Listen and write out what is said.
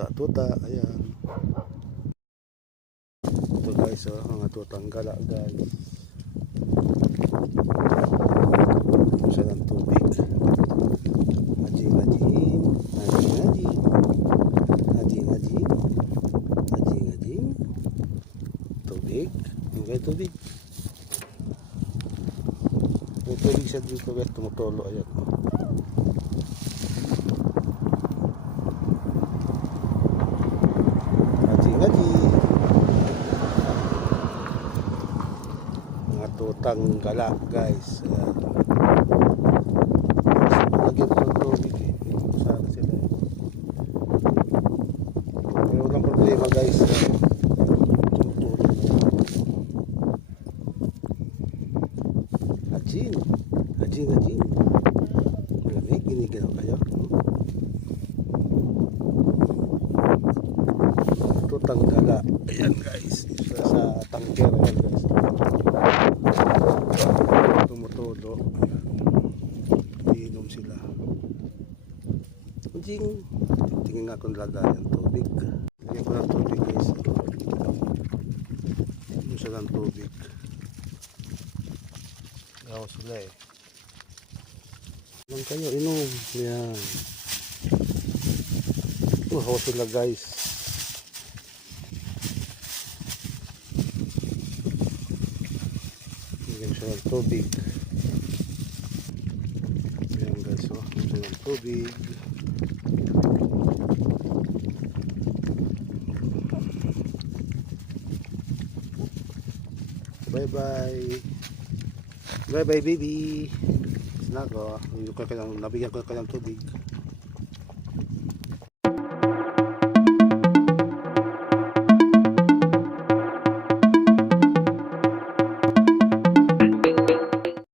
tuta-tuta. Ayan. Ito guys, oh, mga tutang gala guys. Siya ng tubig. Ajing. Tubig. Yung tubig. May tubig siya dito guys, tumutulo. Ayan. Mga tutang gala guys. Ayan. Lagyan ko ng tubig eh. Sana sila eh. Pero walang problema guys. Ajing. Malamig, giniginaw kayo. Tutang gala. Ayan guys. Sa tangker. Ayan guys. Tumutulo. Iinom sila. Ajing. Tingin nga kung lagay ang tubig. Tingin ko ng tubig guys. Inom sila ng tubig. Gawa sila eh. Inom kayo, inom. Yan. Gawa sila guys. Inom sila ng tubig. Yan guys, oh. Inom sila ng tubig. Bye bye baby. Nako, nabigyan ko ng tubig.